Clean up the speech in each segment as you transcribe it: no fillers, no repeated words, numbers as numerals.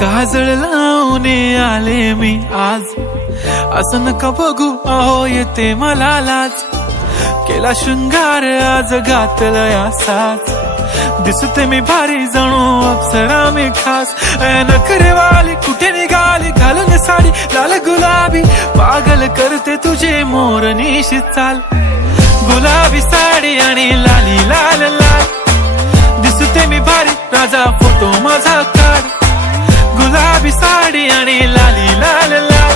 काजळ लावून आले मी आज, असं नका बघू अहो येते मला लाज. केला शृंगार आज घातलाय असाच, दिसते मी भारी जणू अप्सरा मी खास. नखरेवाली कुठे निघाली घालून साडी लाल गुलाबी, पागल करते तुझे मोरनीशी चाल. गुलाबी साडी आणि लाली लाल लाल, दिसते मी भारी राजा फोटो माझा काढ. गुलाबी साडी आणि लाली लाल लाल,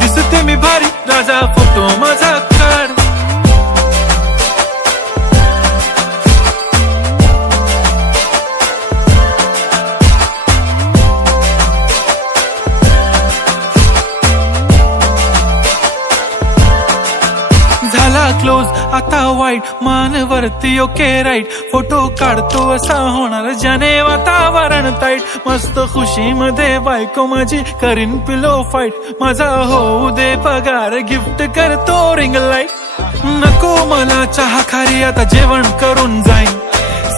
दिसते मी भारी राजा फोटो माझा काढ. झाला क्लोज आता वाईट, मानवरती ओके राईट. फोटो काढतो असा होणार ज्याने वातावरण ताईट. मस्त खुशी मध्ये बायको माझी करीन पिलो फाईट. माझा होऊ दे पगार गिफ्ट करतो रिंग लाईट. नको मला चहा खारी आता जेवण करून जाईन.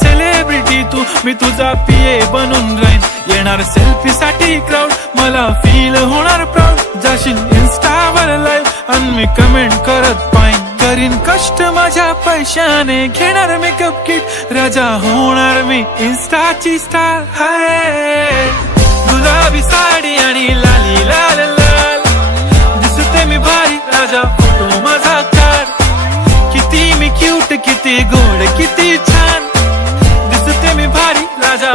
सेलिब्रिटी तू मी तुझा पिये बनून राहीन. येणार सेल्फी साठी क्राऊड मला फील होणार प्राऊड. जाशील इन्स्टावर लाईव्ह आणि मी कमेंट करत पाईन. करीन कष्ट माझ्या पैशाने घेणार मेकअप किट. राजा होणार मी इन्स्टाची स्टार. हाय गुलाबी साडी आणि लाली लाल लाल, दिसते मी भारी राजा फोटो माझा काढ. किती मी क्यूट किती गोड किती छान, दिसते मी भारी राजा